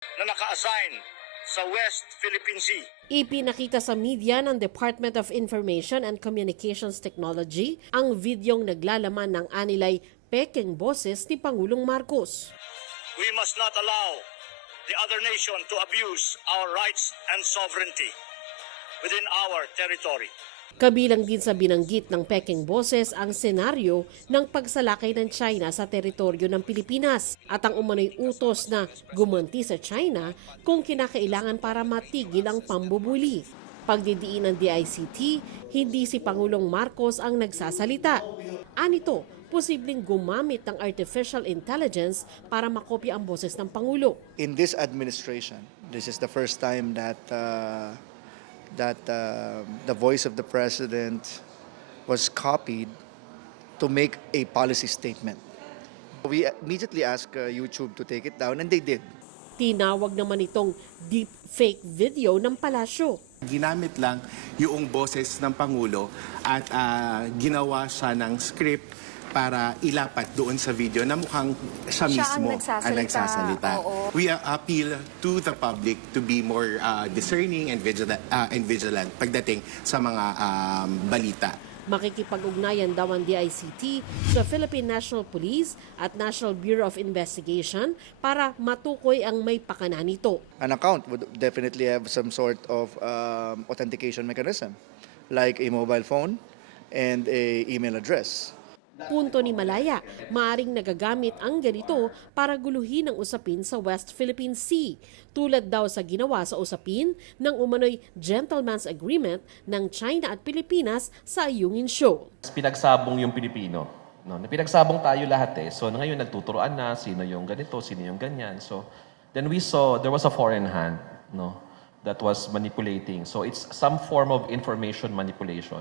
na naka-assign sa West Philippine Sea. Ipinakita sa media ng Department of Information and Communications Technology ang videong naglalaman ng anilay pekeng boses ni Pangulong Marcos. We must not allow the other nation to abuse our rights and sovereignty within our territory. Kabilang din sa binanggit ng pekeng boses ang senaryo ng pagsalakay ng China sa teritoryo ng Pilipinas at ang umano'y utos na gumanti sa China kung kinakailangan para matigil ang pambubuli. Pagdidiin ng DICT, hindi si Pangulong Marcos ang nagsasalita. Anito, posibleng gumamit ng artificial intelligence para makopya ang boses ng Pangulo. In this administration, this is the first time that the voice of the president was copied to make a policy statement. We immediately asked YouTube to take it down, and they did. Tinawag naman itong deep fake video ng palasyo. Ginamit lang yung boses ng Pangulo at ginawa siya ng script para ilapat doon sa video na mukhang siya mismo ang nagsasalita. We appeal to the public to be more discerning and vigilant pagdating sa mga balita. Makikipag-ugnayan daw ang DICT sa Philippine National Police at National Bureau of Investigation para matukoy ang may pakana nito. An account would definitely have some sort of authentication mechanism, like a mobile phone and a email address. Punto ni Malaya, maaring nagagamit ang ganito para guluhin ang usapin sa West Philippine Sea, tulad daw sa ginawa sa usapin ng umano'y gentleman's agreement ng China at Pilipinas sa Ayungin Shoal. Pinagsabong yung Pilipino. No? Pinagsabong tayo lahat eh. So ngayon nagtuturoan na sino yung ganito, sino yung ganyan. So then we saw there was a foreign hand, no, that was manipulating. So it's some form of information manipulation.